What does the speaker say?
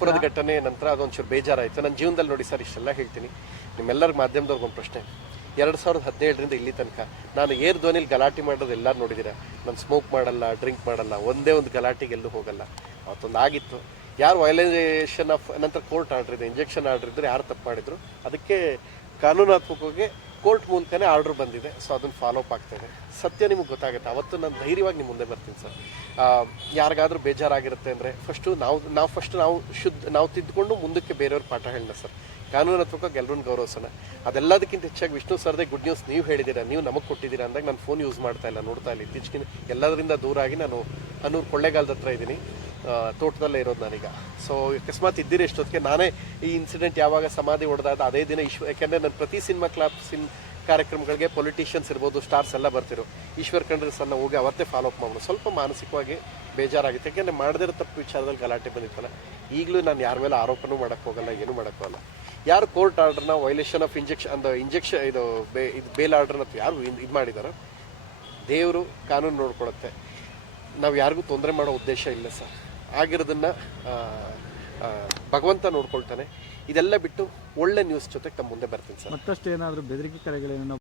ಪುರದ ಘಟನೆ, ನಂತರ ಅದೊಂಚೂರು ಬೇಜಾರಾಯಿತು. ನನ್ನ ಜೀವನದಲ್ಲಿ ನೋಡಿ ಸರ್, ಇಷ್ಟೆಲ್ಲ ಹೇಳ್ತೀನಿ. ನಿಮ್ಮೆಲ್ಲರ ಮಾಧ್ಯಮದವ್ರಿಗೊಂದು ಪ್ರಶ್ನೆ. ಎರಡು ಸಾವಿರದ ಹದಿನೇಳರಿಂದ ಇಲ್ಲಿ ತನಕ ನಾನು ಏರ್ ಧ್ವನಿಲಿ ಗಲಾಟೆ ಮಾಡೋದು ಎಲ್ಲರೂ ನೋಡಿದ್ದೀರಾ ನಾನು ಸ್ಮೋಕ್ ಮಾಡಲ್ಲ ಡ್ರಿಂಕ್ ಮಾಡಲ್ಲ, ಒಂದೇ ಒಂದು ಗಲಾಟೆಗೆ ಎಲ್ಲೂ ಹೋಗಲ್ಲ. ಅವತ್ತೊಂದು ಆಗಿತ್ತು. ಯಾರು ವೈಲೇಷನ್ ಆಫ್ ನಂತರ ಕೋರ್ಟ್ ಆರ್ಡರ್ ಇದೆ ಇಂಜೆಕ್ಷನ್ ಆರ್ಡರ್ ಇದ್ರೆ ಯಾರು ತಪ್ಪು ಮಾಡಿದ್ರು? ಅದಕ್ಕೆ ಕಾನೂನಾತ್ಮಕವಾಗಿ ಕೋರ್ಟ್ ಮೂಲಕನೇ ಆರ್ಡರ್ ಬಂದಿದೆ, ಸೊ ಅದನ್ನು ಫಾಲೋ ಅಪ್ ಆಗ್ತಾಯಿದೆ ಸತ್ಯ ನಿಮಗೆ ಗೊತ್ತಾಗುತ್ತೆ. ಅವತ್ತು ನಾನು ಧೈರ್ಯವಾಗಿ ನಿಮ್ಮ ಮುಂದೆ ಬರ್ತೀನಿ ಸರ್. ಯಾರಿಗಾದ್ರೂ ಬೇಜಾರಾಗಿರುತ್ತೆ ಅಂದರೆ ಫಸ್ಟು ನಾವು ನಾವು ಫಸ್ಟ್ ನಾವು ಶುದ್ಧ, ನಾವು ತಿದ್ದುಕೊಂಡು ಮುಂದಕ್ಕೆ ಬೇರೆಯವ್ರ ಪಾಠ ಹೇಳೋಣ ಸರ್. ಕಾನೂನಾತ್ಮಕವಾಗಿ ಎಲ್ಲರನ್ನ ಗೌರವಿಸೋಣ ಅದೆಲ್ಲದಕ್ಕಿಂತ ಹೆಚ್ಚಾಗಿ ವಿಷ್ಣು ಸರ್ದೇ ಗುಡ್ ನ್ಯೂಸ್ ನೀವು ಹೇಳಿದ್ದೀರಾ, ನೀವು ನಮಗೆ ಕೊಟ್ಟಿದ್ದೀರಾ ಅಂದಾಗ ನಾನು ಫೋನ್ ಯೂಸ್ ಮಾಡ್ತಾ ಇಲ್ಲ, ನೋಡ್ತಾ ಇಲ್ಲ. ಇತ್ತೀಚೆಗೆ ಎಲ್ಲದರಿಂದ ದೂರ ಆಗಿ ನಾನು ಹನ್ನೂರು ಕೊಳ್ಳೇಗಾಲದ ಹತ್ರ ಇದ್ದೀನಿ. ತೋಟದಲ್ಲೇ ಇರೋದು ನಾನೀಗ. ಸೊ ಅಕಸ್ಮಾತ್ ಇದ್ದೀರಿ ಎಷ್ಟೊತ್ತಿಗೆ ನಾನೇ ಈ ಇನ್ಸಿಡೆಂಟ್ ಯಾವಾಗ ಸಮಾಧಿ ಹೊಡೆದಾದ ಅದೇ ದಿನ ಈಶ್ವರ್ ಯಾಕೆಂದರೆ ನಾನು ಪ್ರತಿ ಸಿನಿಮಾ ಕ್ಲಾಪ್ ಸಿನ್ ಕಾರ್ಯಕ್ರಮಗಳಿಗೆ ಪೊಲಿಟಿಷಿಯನ್ಸ್ ಇರ್ಬೋದು ಸ್ಟಾರ್ಸ್ ಎಲ್ಲ ಬರ್ತಿರು. ಈಶ್ವರ್ ಖಂಡ್ರೆ ಹೋಗಿ ಅವತ್ತೇ ಫಾಲೋ ಅಪ್ ಮಾಡೋಣ ಸ್ವಲ್ಪ ಮಾನಸಿಕವಾಗಿ ಬೇಜಾರಾಗಿತ್ತು. ಯಾಕೆಂದರೆ ಮಾಡದಿರೋ ತಪ್ಪು ವಿಚಾರದಲ್ಲಿ ಗಲಾಟೆ ಬಂದಿತ್ತಲ್ಲ. ಈಗಲೂ ನಾನು ಯಾರ ಮೇಲೆ ಆರೋಪನೂ ಮಾಡೋಕ್ಕೆ ಹೋಗಲ್ಲ, ಏನೂ ಮಾಡೋಕ್ಕೋಗಲ್ಲ ಯಾರು ಕೋರ್ಟ್ ಆರ್ಡರ್ನ ವೈಲೇಷನ್ ಆಫ್ ಇಂಜೆಕ್ಷನ್ ಅಂದ ಇಂಜೆಕ್ಷನ್ ಇದು ಬೇ ಇದು ಬೇಲ್ ಆರ್ಡರ್ನ ಯಾರು ಇದು ಮಾಡಿದಾರೋ, ದೇವರು ಕಾನೂನು ನೋಡ್ಕೊಳುತ್ತೆ. ನಾವು ಯಾರಿಗೂ ತೊಂದರೆ ಮಾಡೋ ಉದ್ದೇಶ ಇಲ್ಲ ಸರ್. ಆಗಿರೋದನ್ನ ಭಗವಂತ ನೋಡ್ಕೊಳ್ತಾನೆ. ಇದೆಲ್ಲ ಬಿಟ್ಟು ಒಳ್ಳೆ ನ್ಯೂಸ್ ಜೊತೆಗೆ ತಮ್ಮ ಮುಂದೆ ಬರ್ತೀನಿ ಸರ್. ಮತ್ತಷ್ಟು ಏನಾದರೂ ಬೆದರಿಕೆ ಕರೆಗಳೇನೋ